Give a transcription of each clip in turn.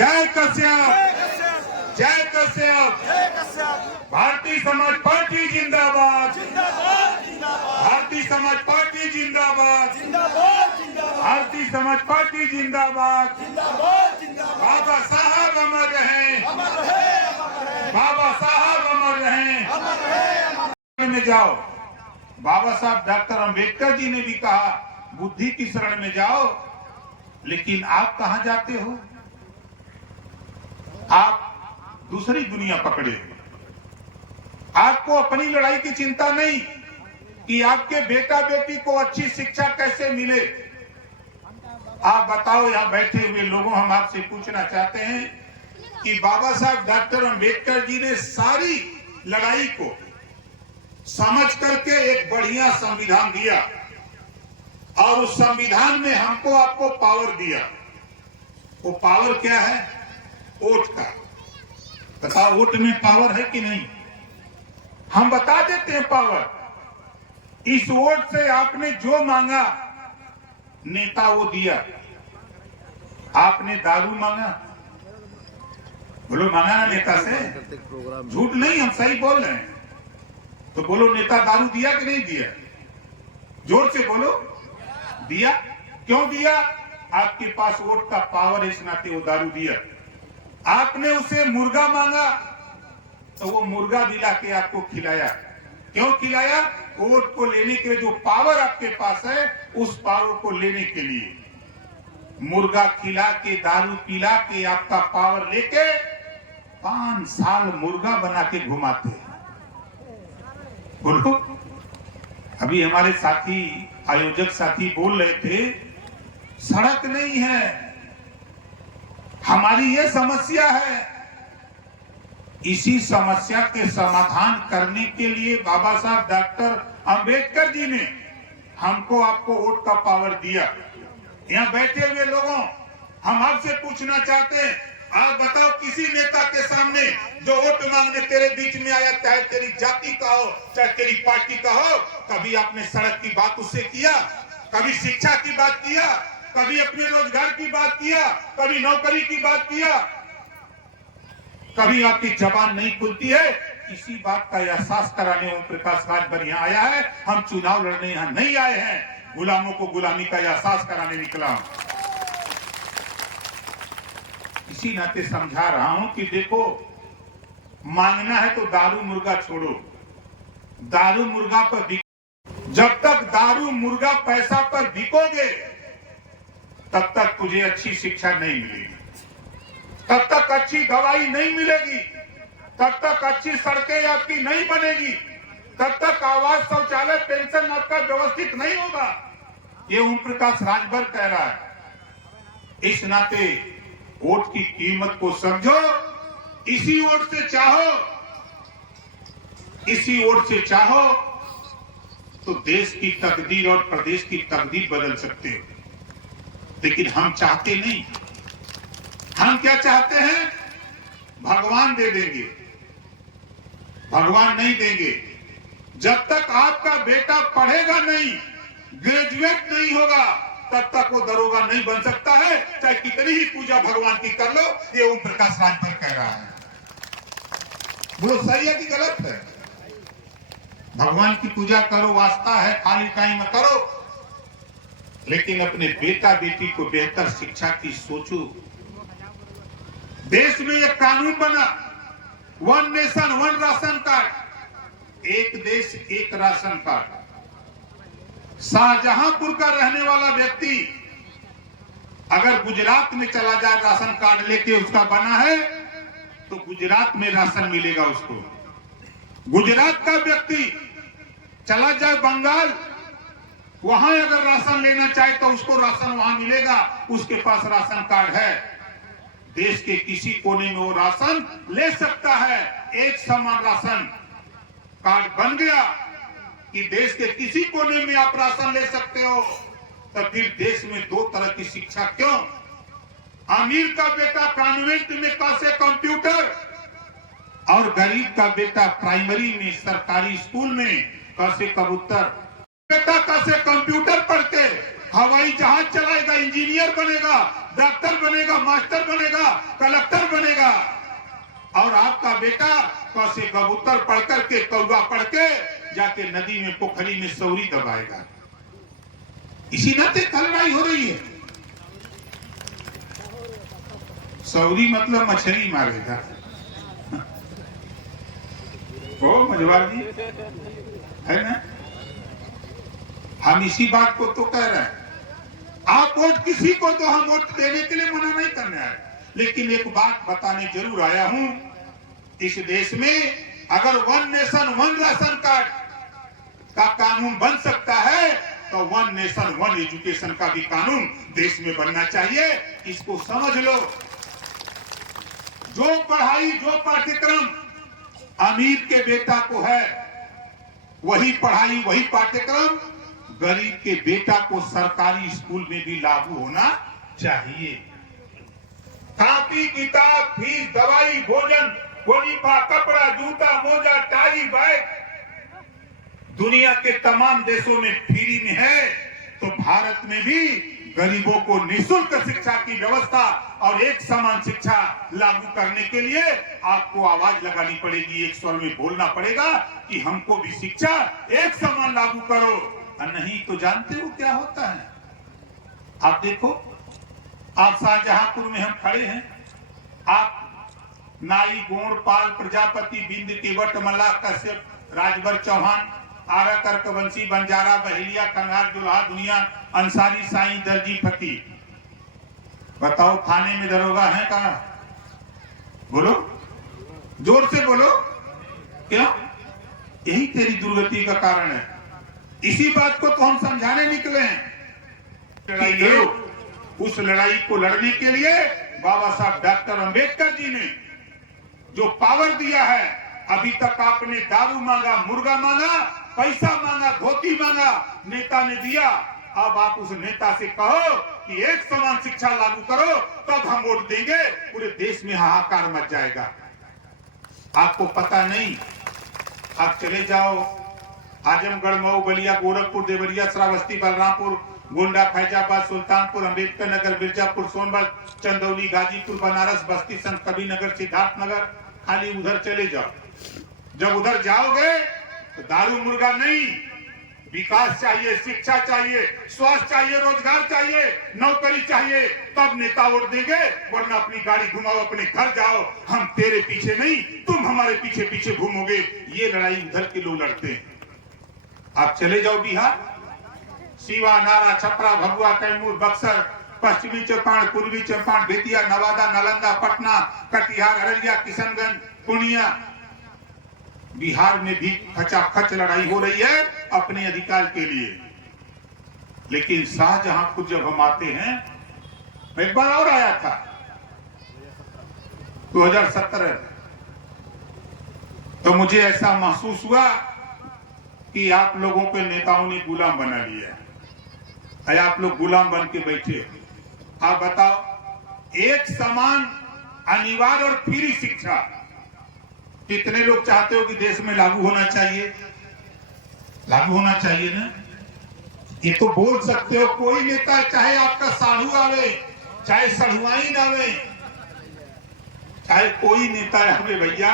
जय कश्यप, जय कश्यप। भारतीय समाज पार्टी जिंदाबाद, भारतीय समाज पार्टी जिंदाबाद, भारतीय समाज पार्टी जिंदाबाद। बाबा साहब अमर रहें, बाबा साहब अमर रहें। में जाओ, बाबा साहब डॉक्टर अंबेडकर जी ने भी कहा बुद्धि की शरण में जाओ, लेकिन आप कहां जाते हो? आप दूसरी दुनिया पकड़े। आपको अपनी लड़ाई की चिंता नहीं कि आपके बेटा बेटी को अच्छी शिक्षा कैसे मिले। आप बताओ, यहां बैठे हुए लोगों, हम आपसे पूछना चाहते हैं कि बाबा साहब डॉक्टर अंबेडकर जी ने सारी लड़ाई को समझ करके एक बढ़िया संविधान दिया, और उस संविधान में हमको आपको पावर दिया। वो पावर क्या है? वोट का। बताओ, वोट में पावर है कि नहीं? हम बता देते हैं पावर। इस वोट से आपने जो मांगा नेता वो दिया। आपने दारू मांगा, बोलो मांगा ना नेता से? झूठ नहीं, हम सही बोल रहे हैं। तो बोलो, नेता दारू दिया कि नहीं दिया? जोर से बोलो। दिया। क्यों दिया? आपके पास वोट का पावर, इस नाते वो दारू दिया। आपने उसे मुर्गा मांगा तो वो मुर्गा दिला के आपको खिलाया। क्यों खिलाया? वोट को लेने के जो पावर आपके पास है, उस पावर को लेने के लिए मुर्गा खिला के, दारू पिला के, आपका पावर लेके 5 साल मुर्गा बना के घुमाते। बोलो, अभी हमारे साथी, आयोजक साथी बोल रहे थे, सड़क नहीं है, हमारी ये समस्या है। इसी समस्या के समाधान करने के लिए बाबा साहब डॉक्टर अंबेडकर जी ने हमको आपको वोट का पावर दिया। यहाँ बैठे हुए लोगों, हम आपसे पूछना चाहते हैं, आप बताओ, किसी नेता के सामने जो वोट मांगने तेरे बीच में आया, चाहे तेरी जाति का हो, चाहे तेरी पार्टी का हो, कभी आपने सड़क की बात उससे किया? कभी शिक्षा की बात किया? कभी अपने रोजगार की बात किया? कभी नौकरी की बात किया? कभी आपकी जबान नहीं खुलती है? इसी बात का एहसास कराने ओम प्रकाश राजभर यहाँ आया है। हम चुनाव लड़ने यहाँ नहीं आए हैं, गुलामों को गुलामी का एहसास कराने निकला। इसी नाते समझा रहा हूं कि देखो, मांगना है तो दारू मुर्गा छोड़ो। दारू मुर्गा पर जब तक दारू मुर्गा पैसा पर बिकोगे, तब तक तुझे अच्छी शिक्षा नहीं मिलेगी, तब तक अच्छी दवाई नहीं मिलेगी, तब तक अच्छी सड़कें आपकी नहीं बनेगी, तब तक आवास, शौचालय, पेंशन आपका व्यवस्थित नहीं होगा। ये ओम प्रकाश राजभर कह रहा है। इस नाते वोट की कीमत को समझो। इसी वोट से चाहो, इसी वोट से चाहो तो देश की तकदीर और प्रदेश की तकदीर बदल सकते हो। लेकिन हम चाहते नहीं। हम क्या चाहते हैं? भगवान दे देंगे, भगवान नहीं देंगे। जब तक आपका बेटा पढ़ेगा नहीं, ग्रेजुएट नहीं होगा, तब तक वो दरोगा नहीं बन सकता है, चाहे कितनी ही पूजा भगवान की कर लो। ये ओम प्रकाश राजभर कह रहा है। बोलो, सही है कि गलत है? भगवान की पूजा करो, वास्ता है, खाली टाइम में करो, लेकिन अपने बेटा बेटी को बेहतर शिक्षा की सोचो। देश में एक कानून बना, 1 नेशन 1 राशन कार्ड, एक देश एक राशन कार्ड। शाहजहांपुर का रहने वाला व्यक्ति अगर गुजरात में चला जाए, राशन कार्ड लेके उसका बना है, तो गुजरात में राशन मिलेगा उसको। गुजरात का व्यक्ति चला जाए बंगाल, वहां अगर राशन लेना चाहे तो उसको राशन वहां मिलेगा, उसके पास राशन कार्ड है। देश के किसी कोने में वो राशन ले सकता है। एक समान राशन कार्ड बन गया कि देश के किसी कोने में आप राशन ले सकते हो। तो फिर देश में 2 तरह की शिक्षा क्यों? अमीर का बेटा कॉन्वेंट में कैसे कंप्यूटर, और गरीब का बेटा प्राइमरी में सरकारी स्कूल में कैसे कबूतर। बेटा कैसे कंप्यूटर पढ़ के हवाई जहाज चलाएगा, इंजीनियर बनेगा, डॉक्टर बनेगा, मास्टर बनेगा, कलेक्टर बनेगा। और आपका बेटा कैसे कबूतर पढ़ करके, कौवा पढ़ के जाके नदी में, पोखरी में सौरी दबाएगा। इसी नाते लड़ाई हो रही है। सौरी मतलब मछली मारेगा। ओ मजवार जी है ना, हम इसी बात को तो कह रहे हैं। आप वोट किसी को तो हम वोट देने के लिए मना नहीं करने आए, लेकिन एक बात बताने जरूर आया हूं। इस देश में अगर one nation one ration card का कानून बन सकता है तो वन नेशन वन एजुकेशन का भी कानून देश में बनना चाहिए। इसको समझ लो। जो पढ़ाई, जो पाठ्यक्रम अमीर के बेटा को है, वही पढ़ाई, वही पाठ्यक्रम गरीब के बेटा को सरकारी स्कूल में भी लागू होना चाहिए। कॉपी, किताब, फीस, दवाई, भोजन, वजीफा, कपड़ा, जूता, मोजा, टाई, बैग दुनिया के तमाम देशों में फ्री में है, तो भारत में भी गरीबों को निःशुल्क शिक्षा की व्यवस्था और एक समान शिक्षा लागू करने के लिए आपको आवाज लगानी पड़ेगी, एक स्वर में बोलना पड़ेगा कि हमको भी शिक्षा एक समान लागू करो। नहीं तो जानते हो क्या होता है? आप देखो, आप शाहजहांपुर में हम खड़े हैं, आप नाई, गोड़, पाल, प्रजापति, बिंद, केवट, मल्ला, कश्यप, राजभर, चौहान, आरा, कर्कवंशी, बंजारा, बहेलिया, कंगार, जुल्हा, दुनिया, अंसारी, साई, दर्जी, फकीर, बताओ थाने में दरोगा है कहां? बोलो, जोर से बोलो। क्या? यही तेरी दुर्गति का कारण है। इसी बात को तो हम समझाने निकले हैं। लड़ाई लड़ो। उस लड़ाई को लड़ने के लिए बाबा साहब डॉक्टर अंबेडकर जी ने जो पावर दिया है, अभी तक आपने दारू मांगा, मुर्गा मांगा, पैसा मांगा, धोती मांगा, नेता ने दिया। अब आप उस नेता से कहो कि एक समान शिक्षा लागू करो, तब हम वोट देंगे। पूरे देश में हाहाकार मच जाएगा। आपको पता नहीं, आप चले जाओ आजमगढ़, मऊ, बलिया, गोरखपुर, देवरिया, श्रावस्ती, बलरामपुर, गोंडा, फैजाबाद, सुल्तानपुर, अंबेडकर नगर, मिर्जापुर, सोनभद्र, चंदौली, गाजीपुर, बनारस, बस्ती, संत कबीर नगर, सिद्धार्थनगर, खाली उधर चले जाओ। जब उधर जाओगे तो दारू मुर्गा नहीं, विकास चाहिए, शिक्षा चाहिए, स्वास्थ्य चाहिए, रोजगार चाहिए, नौकरी चाहिए, तब नेता वोट देंगे। वरना अपनी गाड़ी घुमाओ, अपने घर जाओ, हम तेरे पीछे नहीं, तुम हमारे पीछे पीछे घूमोगे। ये लड़ाई उधर के लोग लड़ते हैं। आप चले जाओ बिहार, सीवा, नारा, छपरा, भभुआ, कैमूर, बक्सर, पश्चिमी चौपारण, पूर्वी चौपारण, बेतिया, नवादा, नालंदा, पटना, कटिहार, अररिया, किशनगंज, पूर्णिया, बिहार में भी खचाखच लड़ाई हो रही है अपने अधिकार के लिए। लेकिन शाहजहांपुर जब हम आते हैं, एक बार और आया था 2017, तो मुझे ऐसा महसूस हुआ कि आप लोगों के नेताओं ने गुलाम बना लिया है, आप लोग गुलाम बन के बैठे हो। आप बताओ, एक समान, अनिवार्य और फ्री शिक्षा कितने लोग चाहते हो कि देश में लागू होना चाहिए? लागू होना चाहिए ना? ये तो बोल सकते हो। कोई नेता, चाहे आपका साधु आवे, चाहे सढ़ुआइन आवे, चाहे कोई नेता आवे भैया,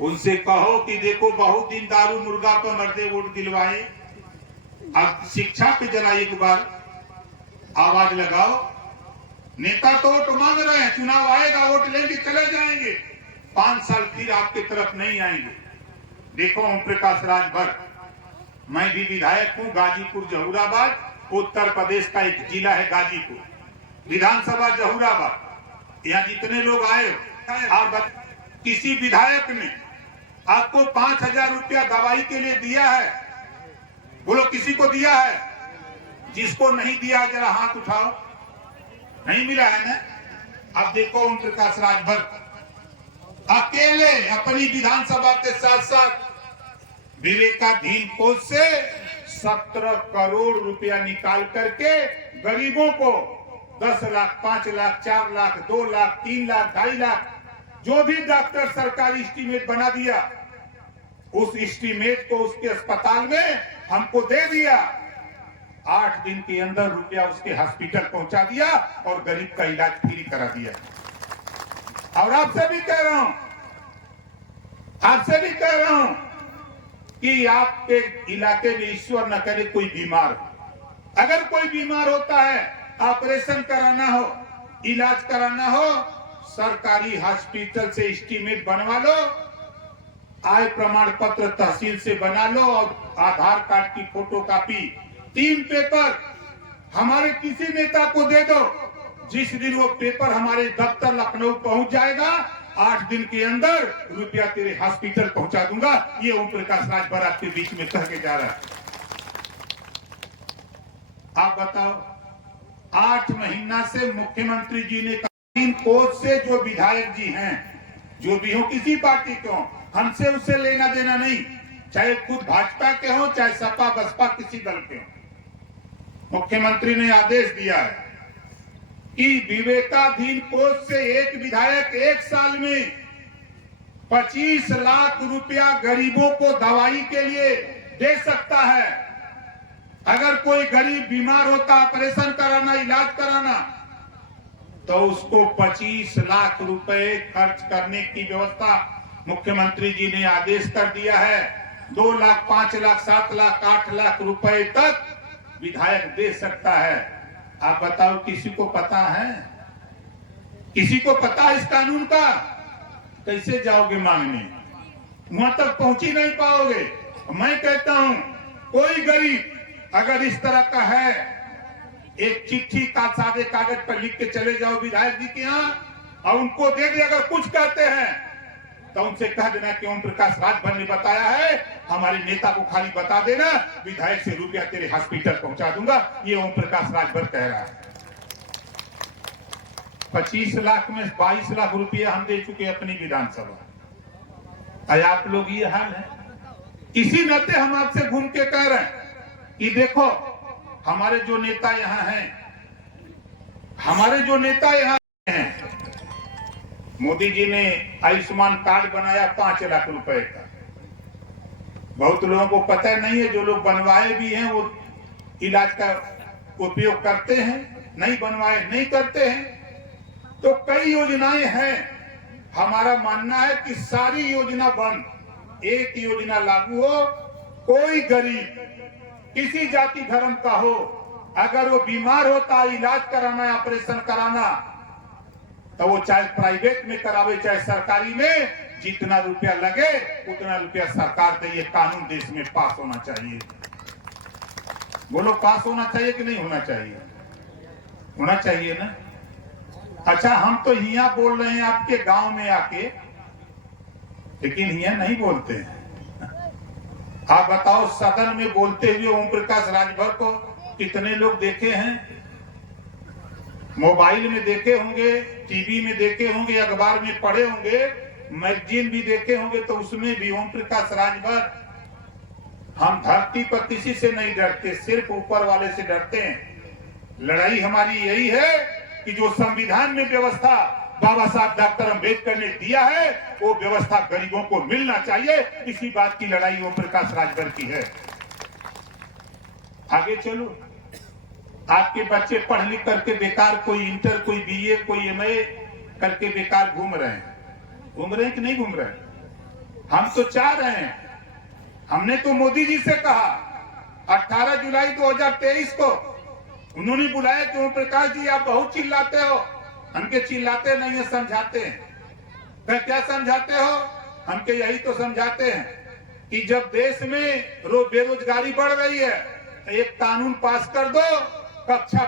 उनसे कहो कि देखो बहुत दिन दारू मुर्गा तो मरते वोट दिलवाए, अब शिक्षा पे जरा एक बार आवाज लगाओ। नेता तो वोट मांग रहे हैं, चुनाव आएगा, वोट लेंगे, चले जाएंगे, 5 साल फिर आपके तरफ नहीं आएंगे। देखो ओम प्रकाश राजभर, मैं भी विधायक हूं, गाजीपुर, जहूराबाद, उत्तर प्रदेश का एक जिला है गाजीपुर, विधानसभा जहूराबाद। यहाँ जितने लोग आए, आप किसी विधायक ने आपको 5,000 रुपया दवाई के लिए दिया है? बोलो, किसी को दिया है? जिसको नहीं दिया जरा हाथ उठाओ। नहीं मिला है ना? अब देखो ओम प्रकाश राजभर अकेले अपनी विधानसभा के साथ साथ विवेकाधीन कोष से 17 करोड़ रुपया निकाल करके गरीबों को 10 लाख, 5 लाख, 4 लाख, 2 लाख, 3 लाख, 2.5 लाख, जो भी डॉक्टर सरकारी एस्टीमेट बना दिया, उस एस्टीमेट को उसके अस्पताल में हमको दे दिया, 8 दिन के अंदर रुपया उसके हॉस्पिटल पहुंचा दिया और गरीब का इलाज फ्री करा दिया। और आपसे भी कह रहा हूं कि आपके इलाके में ईश्वर न करे कोई बीमार हो, अगर कोई बीमार होता है, ऑपरेशन कराना हो, इलाज कराना हो, सरकारी हॉस्पिटल से एस्टीमेट बनवा लो, आय प्रमाण पत्र तहसील से बना लो और आधार कार्ड की फोटोकॉपी 3 पेपर हमारे किसी नेता को दे दो। जिस दिन वो पेपर हमारे दफ्तर लखनऊ पहुंच जाएगा, 8 दिन के अंदर रुपया तेरे हॉस्पिटल पहुंचा दूंगा। ये ओम प्रकाश राजभर आपके बीच में कह के जा रहा है। आप बताओ, 8 महीना से मुख्यमंत्री जी ने 3 कोस से जो विधायक जी हैं, जो भी हो, किसी पार्टी के हो, हमसे उससे लेना देना नहीं, चाहे खुद भाजपा के हो, चाहे सपा बसपा किसी दल के हो। मुख्यमंत्री ने आदेश दिया है कि विवेकाधीन कोष से एक विधायक 1 साल में 25 लाख रुपया गरीबों को दवाई के लिए दे सकता है। अगर कोई गरीब बीमार होता, ऑपरेशन कराना, इलाज कराना, तो उसको 25 लाख रुपए खर्च करने की व्यवस्था मुख्यमंत्री जी ने आदेश कर दिया है। 2 लाख, 5 लाख, 7 लाख, 8 लाख रुपए तक विधायक दे सकता है। आप बताओ, किसी को पता है? किसी को पता है इस कानून का? कैसे जाओगे मांगने? वहां तक पहुंच ही नहीं पाओगे। मैं कहता हूं, कोई गरीब अगर इस तरह का है, एक चिट्ठी का सादे कागज पर लिख के चले जाओ विधायक जी के यहाँ और उनको दे दे। अगर कुछ कहते हैं तो उनसे कह देना कि ओम प्रकाश राजभर ने बताया है, हमारे नेता को खाली बता देना, विधायक से रुपया तेरे हॉस्पिटल पहुंचा दूंगा। ये ओम प्रकाश राजभर कह रहा है। 25 लाख में 22 लाख रुपया हम दे चुके अपनी विधानसभा। अरे आप लोग ये हाल है। इसी नाते हम आपसे घूम के कह रहे हैं कि देखो, हमारे जो नेता यहाँ हैं, मोदी जी ने आयुष्मान कार्ड बनाया 5 लाख रुपए का। बहुत लोगों को पता नहीं है, जो लोग बनवाए भी हैं वो इलाज का उपयोग करते हैं, नहीं बनवाए नहीं करते हैं। तो कई योजनाएं हैं। हमारा मानना है कि सारी योजना बंद, एक योजना लागू हो। कोई गरीब किसी जाति धर्म का हो, अगर वो बीमार होता, इलाज कराना है, ऑपरेशन कराना, तो वो चाहे प्राइवेट में करावे चाहे सरकारी में, जितना रुपया लगे उतना रुपया सरकार दे। ये कानून देश में पास होना चाहिए। बोलो, पास होना चाहिए कि नहीं होना चाहिए? होना चाहिए ना। अच्छा, हम तो यहाँ बोल रहे हैं आपके गांव में आके, लेकिन यहाँ नहीं बोलते हैं। आप बताओ, सदन में बोलते हुए ओम प्रकाश राजभर को कितने लोग देखे हैं? मोबाइल में देखे होंगे, टीवी में देखे होंगे, अखबार में पढ़े होंगे, मैगजीन भी देखे होंगे, तो उसमें भी ओम प्रकाश राजभर, हम धरती पर किसी से नहीं डरते, सिर्फ ऊपर वाले से डरते हैं। लड़ाई हमारी यही है कि जो संविधान में व्यवस्था बाबा साहब डॉक्टर अम्बेडकर ने दिया है, वो व्यवस्था गरीबों को मिलना चाहिए। इसी बात की लड़ाई ओम प्रकाश राजभर की है। आगे चलो। आपके बच्चे पढ़ लिख करके बेकार, कोई इंटर, कोई बीए, कोई एमए करके बेकार घूम रहे हैं कि नहीं घूम रहे? हम तो चाह रहे हैं, हमने तो मोदी जी से कहा 18 जुलाई 2023 को उन्होंने बुलाया कि ओम प्रकाश जी आप बहुत चिल्लाते हो। हमके चिल्लाते नहीं है, समझाते हैं। फिर क्या समझाते हो? हमके यही तो समझाते हैं कि जब देश में बेरोजगारी बढ़ रही है, एक कानून पास कर दो, कक्षा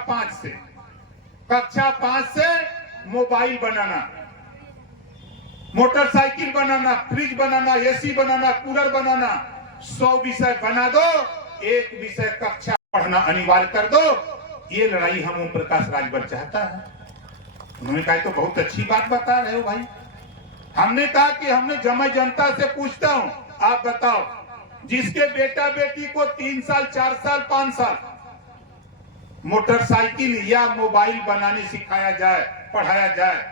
5 से मोबाइल बनाना, मोटरसाइकिल बनाना, फ्रिज बनाना, एसी बनाना, कूलर बनाना, 100 विषय बना दो, एक विषय कक्षा पढ़ना अनिवार्य कर दो। ये लड़ाई हम ओम प्रकाश राजभर चाहता है। उन्होंने कहा तो बहुत अच्छी बात बता रहे हो भाई। हमने कहा कि हमने जमा जनता से पूछता हूं, आप बताओ, जिसके बेटा बेटी को 3 साल, 4 साल, 5 साल मोटरसाइकिल या मोबाइल बनाने सिखाया जाए, पढ़ाया जाए,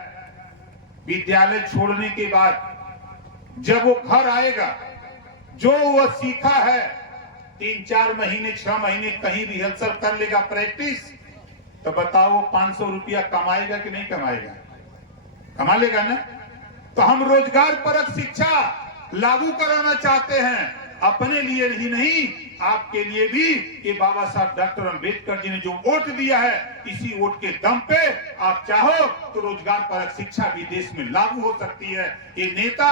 विद्यालय छोड़ने के बाद जब वो घर आएगा, जो वो सीखा है 3-4 महीने 6 महीने कहीं रिहर्सल कर लेगा प्रैक्टिस, तो बताओ 500 रुपया कमाएगा कि नहीं कमाएगा? कमा लेगा ना। तो हम रोजगार परक शिक्षा लागू कराना चाहते हैं, अपने लिए ही नहीं आपके लिए भी। ये बाबा साहब डॉक्टर अंबेडकर जी ने जो वोट दिया है, इसी वोट के दम पे आप चाहो तो रोजगार परक शिक्षा भी देश में लागू हो सकती है। ये नेता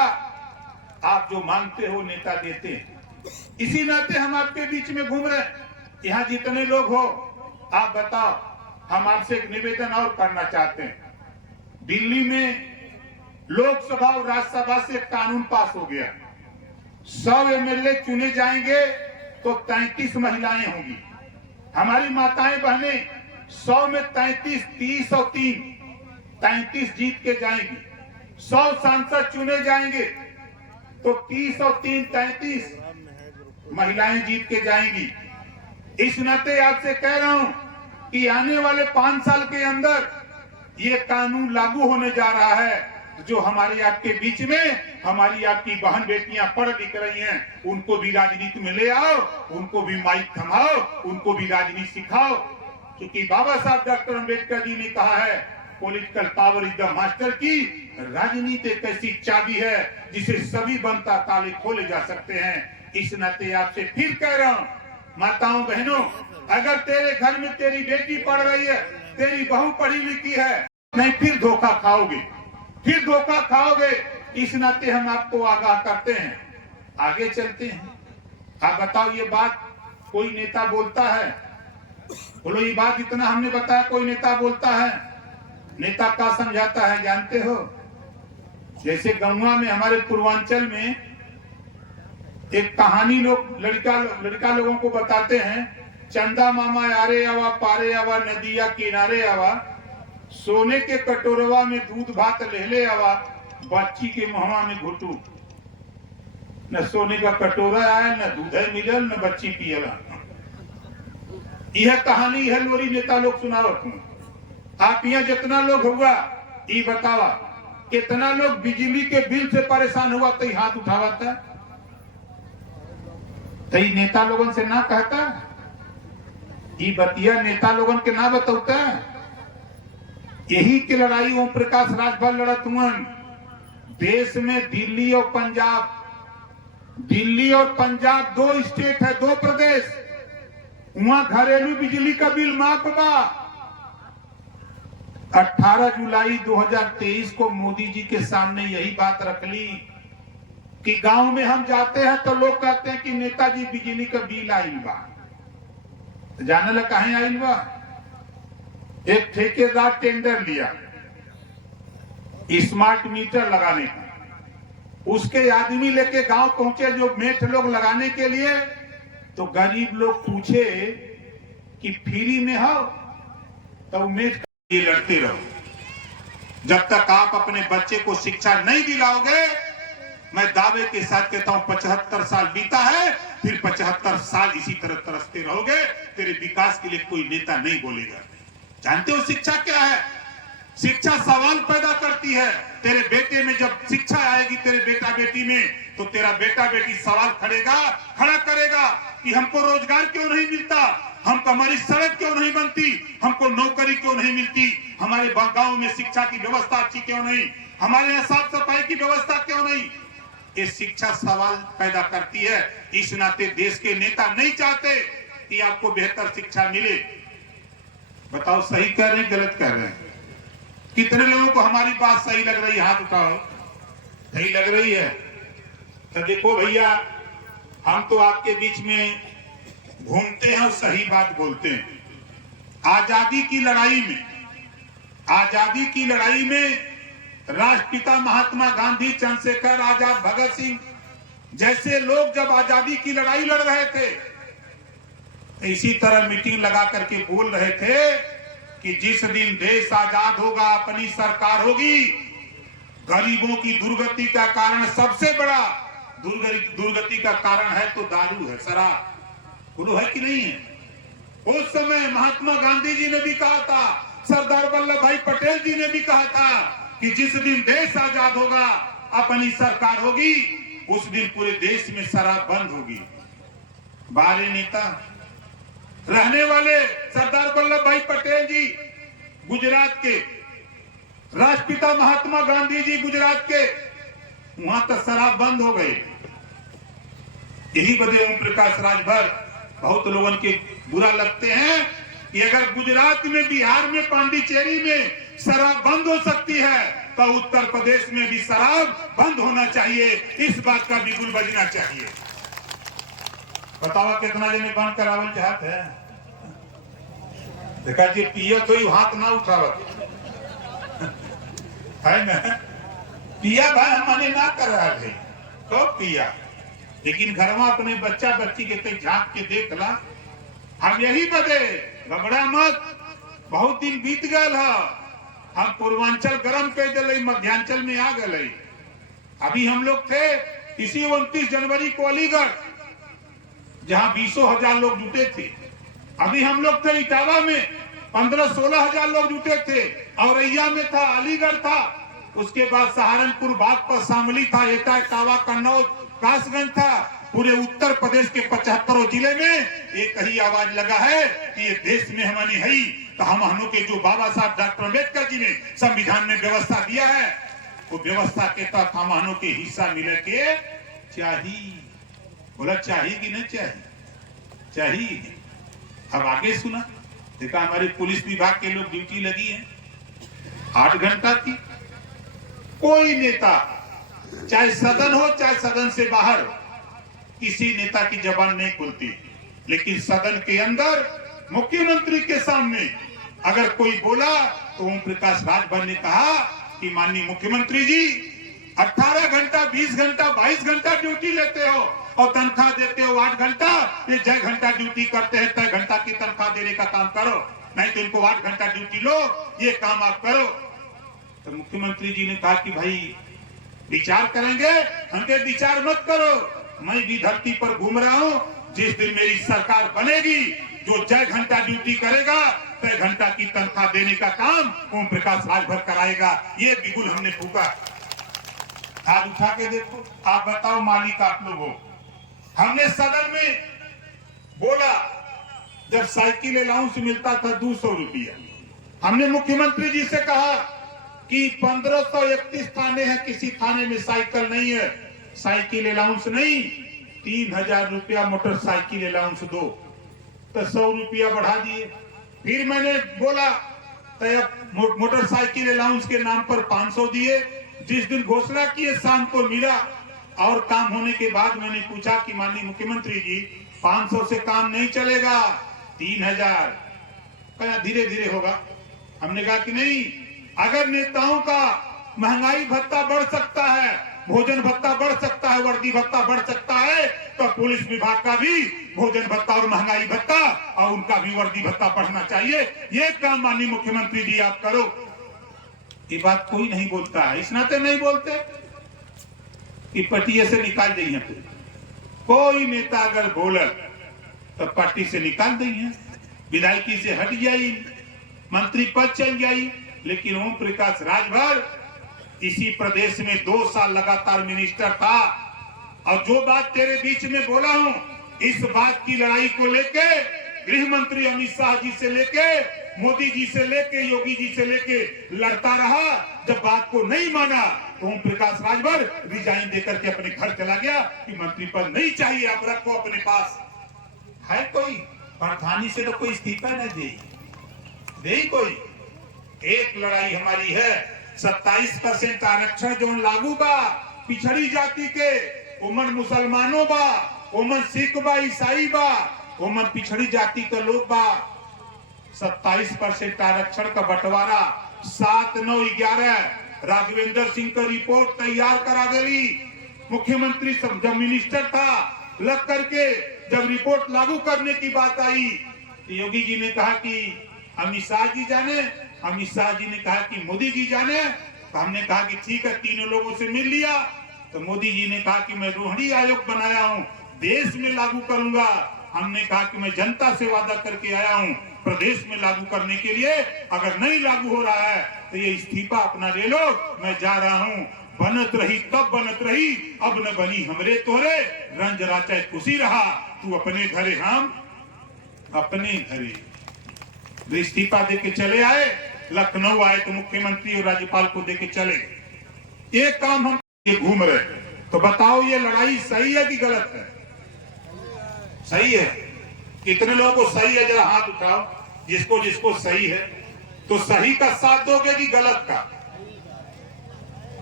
आप जो मांगते हो नेता देते हैं, इसी नाते हम आपके बीच में घूम रहे हैं। यहाँ जितने लोग हो आप बताओ, हम आपसे एक निवेदन और करना चाहते हैं। दिल्ली में लोकसभा और राज्यसभा से कानून पास हो गया, 100 एमएलए चुने जाएंगे तो 33 महिलाएं होंगी। हमारी माताएं बहनें 100 में 33, 30 और 3, 33 जीत के जाएंगी। 100 सांसद चुने जाएंगे तो 30 और 3, 33 महिलाएं जीत के जाएंगी। इस नाते आपसे कह रहा हूं कि आने वाले 5 साल के अंदर ये कानून लागू होने जा रहा है। जो हमारी आपके बीच में हमारी आपकी बहन बेटियां पढ़ लिख रही हैं, उनको भी राजनीति में ले आओ, उनको भी माइक थमाओ, उनको भी राजनीति सिखाओ। क्योंकि बाबा साहब डॉक्टर अंबेडकर जी ने कहा है, political power is the master की। राजनीति एक ऐसी चाबी है जिसे सभी बनता ताले खोले जा सकते हैं। इस नाते आपसे फिर कह रहा हूं, माताओं बहनों, अगर तेरे घर में तेरी बेटी पढ़ रही है, तेरी बहू पढ़ी लिखी है, नहीं फिर धोखा खाओगे, फिर धोखा खाओगे। इस नाते हम आपको आगाह करते हैं। आगे चलते हैं। आप बताओ, ये बात कोई नेता बोलता है? बोलो, ये बात इतना हमने बताया कोई नेता बोलता है? नेता क्या समझाता है जानते हो? जैसे गंगा में हमारे पूर्वांचल में एक कहानी लोग लड़का लोगों को बताते हैं। चंदा मामा यारे आवा, पारे आवा, नदिया किनारे आवा, सोने के कटोरवा में दूध भात ले ले आवा, बच्ची के मुहवा में घुटू। न सोने का कटोरा आया, न दूध मिलल, न बच्ची पियला। यह कहानी है लोरी नेता लोग सुनावत हूँ। आप यहाँ जितना लोग हुआ ये बतावा, कितना लोग बिजली के बिल से परेशान हुआ तो हाथ उठावाता? तो नेता लोगों से ना कहता, ये बतिया नेता लोगों के ना बताता। यही की लड़ाई ओम प्रकाश राजभर लड़त हुआ देश में। दिल्ली और पंजाब 2 स्टेट है, 2 प्रदेश। वहां घरेलू बिजली का बिल माफ बा। 18 जुलाई 2023 को मोदी जी के सामने यही बात रख ली कि गांव में हम जाते हैं तो लोग कहते हैं कि नेताजी बिजली का बिल आइल बा। जाने लगा कहीं आइल बा? एक ठेकेदार टेंडर लिया स्मार्ट मीटर लगाने का। उसके आदमी लेके गांव पहुंचे जो मेठ लोग लगाने के लिए, तो गरीब लोग पूछे कि फ्री में हो? तो मेठ ये लड़ते रहो। जब तक आप अपने बच्चे को शिक्षा नहीं दिलाओगे, मैं दावे के साथ कहता हूं 75 साल बीता है, फिर 75 साल इसी तरह तरसते रहोगे। तेरे विकास के लिए कोई नेता नहीं बोलेगा। जानते हो शिक्षा क्या है? शिक्षा सवाल पैदा करती है। तेरे बेटे में जब शिक्षा आएगी, तेरे बेटा बेटी में, तो तेरा बेटा बेटी सवाल खड़ा करेगा कि हमको रोजगार क्यों नहीं मिलता, हमको हमारी सड़क क्यों नहीं बनती, हमको नौकरी क्यों नहीं मिलती, हमारे गांव में शिक्षा की व्यवस्था अच्छी क्यों नहीं, हमारे यहाँ साफ सफाई की व्यवस्था क्यों नहीं। ये शिक्षा सवाल पैदा करती है। इस नाते देश के नेता नहीं चाहते कि आपको बेहतर शिक्षा मिले। बताओ, सही कह रहे हैं गलत कह रहे हैं? कितने लोगों को हमारी बात सही लग रही है? हाथ उठाओ। सही लग रही है तो देखो भैया, हम तो आपके बीच में घूमते हैं और सही बात बोलते हैं। आजादी की लड़ाई में राष्ट्रपिता महात्मा गांधी, चंद्रशेखर आजाद, भगत सिंह जैसे लोग जब आजादी की लड़ाई लड़ रहे थे, इसी तरह मीटिंग लगा करके बोल रहे थे कि जिस दिन देश आजाद होगा, अपनी सरकार होगी, गरीबों की दुर्गति का कारण, सबसे बड़ा दुर्गति का कारण है तो दारू है, शराब। बोलो है कि नहीं है? उस समय महात्मा गांधी जी ने भी कहा था, सरदार वल्लभ भाई पटेल जी ने भी कहा था कि जिस दिन देश आजाद होगा, अपनी सरकार होगी, उस दिन पूरे देश में शराब बंद होगी। बारे नेता रहने वाले सरदार वल्लभ भाई पटेल जी गुजरात के, राष्ट्रपिता महात्मा गांधी जी गुजरात के, वहां तक शराब बंद हो गई। यही वजह ओम प्रकाश राजभर बहुत लोगों के बुरा लगते हैं कि अगर गुजरात में, बिहार में, पांडिचेरी में शराब बंद हो सकती है तो उत्तर प्रदेश में भी शराब बंद होना चाहिए। इस बात का बिगुल बजना चाहिए। बताओ कितना जने बंद करावल चाहते हैं? देखा जी पिया तो ही हाथ ना उठावत है ना, पिया भाई हमने ना कर रहा है तो पिया, लेकिन घर में अपने बच्चा बच्ची के कई झांक के देख ला। हम यही बदे घबरा मत, बहुत दिन बीत गल है, हम पूर्वांचल गरम कर दिले, मध्यांचल में आ गए। अभी हम लोग थे इसी 29 जनवरी को अलीगढ़, जहां 20,000 लोग जुटे थे। अभी हम लोग थे इटावा में 15-16 हजार लोग जुटे थे। औरैया में था, अलीगढ़ था, उसके बाद सहारनपुर, बागपत, शामली था, एटा, इटावा, कन्नौज, कासगंज था। पूरे उत्तर प्रदेश के 75 जिले में एक ही आवाज लगा है कि ये देश में हमने है। तो हम के जो बाबा साहब डॉक्टर अम्बेडकर जी ने संविधान में व्यवस्था दिया है, वो व्यवस्था के तहत हम के हिस्सा मिले के चाहिए। बोला चाहिए कि नहीं चाहिए? चाहिए। अब आगे सुना, देखा हमारे पुलिस विभाग के लोग ड्यूटी लगी है 8 घंटा की। कोई नेता, चाहे सदन हो चाहे सदन से बाहर, किसी नेता की जबान नहीं खुलती, लेकिन सदन के अंदर मुख्यमंत्री के सामने अगर कोई बोला तो ओम प्रकाश राजभर ने कहा कि माननीय मुख्यमंत्री जी 18 घंटा, 20 घंटा, 22 घंटा ड्यूटी लेते हो और तनख्वाह देते हो 8 घंटा। ये 6 घंटा ड्यूटी करते हैं, 6 घंटा की तनख्वाह देने का काम करो, नहीं तो इनको 8 घंटा ड्यूटी लो, ये काम आप करो। तो मुख्यमंत्री जी ने कहा कि भाई विचार करेंगे। हमके विचार मत करो, मैं भी धरती पर घूम रहा हूँ। जिस दिन मेरी सरकार बनेगी, जो 6 घंटा ड्यूटी करेगा 6 घंटा की तनख्वाह देने का काम ओम प्रकाश राजभर कराएगा। ये बिगुल हमने फूका। आज उठा के देखो, आप बताओ मालिक आप लोगों, हमने सदन में बोला जब साइकिल अलाउंस मिलता था 200 रुपया, हमने मुख्यमंत्री जी से कहा कि 1531 थाने हैं, किसी थाने में साइकिल नहीं है, साइकिल अलाउंस नहीं, 3000 रुपया मोटरसाइकिल अलाउंस दो। तो 100 रुपया बढ़ा दिए। फिर मैंने बोला तो मोटरसाइकिल अलाउंस के नाम पर 500 दिए। जिस दिन घोषणा किए शाम को मिला, और काम होने के बाद मैंने पूछा कि माननीय मुख्यमंत्री जी 500 से काम नहीं चलेगा, 3000 कहा धीरे धीरे होगा। हमने कहा कि नहीं, अगर नेताओं का महंगाई भत्ता बढ़ सकता है, भोजन भत्ता बढ़ सकता है, वर्दी भत्ता बढ़ सकता है, तो पुलिस विभाग का भी भोजन भत्ता और महंगाई भत्ता और उनका भी वर्दी भत्ता बढ़ना चाहिए। ये काम माननीय मुख्यमंत्री जी आप करो। ये बात कोई नहीं बोलता है, इस नाते नहीं बोलते कि पटिया से निकाल देंगे। कोई नेता अगर बोले तो पार्टी से निकाल देंगे, विधायकी से हट जाई, मंत्री पद चल जाई। लेकिन ओम प्रकाश राजभर इसी प्रदेश में 2 साल लगातार मिनिस्टर था, और जो बात तेरे बीच में बोला हूं, इस बात की लड़ाई को लेके गृह मंत्री अमित शाह जी से लेके, मोदी जी से लेके, योगी जी से लेके लड़ता रहा। जब बात को नहीं माना तो ओम प्रकाश राजभर रिजाइन देकर के अपने घर चला गया कि मंत्री पद नहीं चाहिए, आप रखो अपने पास। है कोई प्रधानी से तो कोई इस्तीफा न दे कोई। एक लड़ाई हमारी है, 27% आरक्षण जो लागू बा पिछड़ी जाति के, ओमन मुसलमानों बा, ओमन सिख बा, ईसाई बा, ओमन पिछड़ी जाति का लोग बा। 27% आरक्षण का बंटवारा 7-9-11 राघवेंद्र सिंह का रिपोर्ट तैयार करा देली। मुख्यमंत्री जब मिनिस्टर था लग करके, जब रिपोर्ट लागू करने की बात आई तो योगी जी ने कहा कि अमित शाह जी जाने, अमित शाह जी ने कहा कि मोदी जी जाने। तो हमने कहा कि ठीक है, तीनों लोगों से मिल लिया। तो मोदी जी ने कहा कि मैं रोहिणी आयोग बनाया हूं, देश में लागू करूंगा। हमने कहा कि मैं जनता से वादा करके आया हूं, प्रदेश में लागू करने के लिए। अगर नहीं लागू हो रहा है तो ये इस्तीफा अपना ले लो, मैं जा रहा हूं। बनत रही तब बनत रही, अब न बनी हमरे तोरे, रंज राचा खुशी रहा, तू अपने घरे हम अपने घरे। इस्तीफा दे के चले आए, लखनऊ आए तो मुख्यमंत्री और राज्यपाल को दे के चले। एक काम हम ये घूम रहे, तो बताओ ये लड़ाई सही है कि गलत है? सही है। कितने लोगों को सही है? जरा हाथ उठाओ, जिसको जिसको सही है। तो सही का साथ दोगे कि गलत का?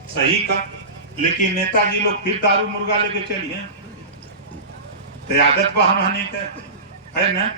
सही का। लेकिन नेताजी लोग फिर दारू मुर्गा लेके चलिए, तो आदत पर हम नहीं कहते है ना।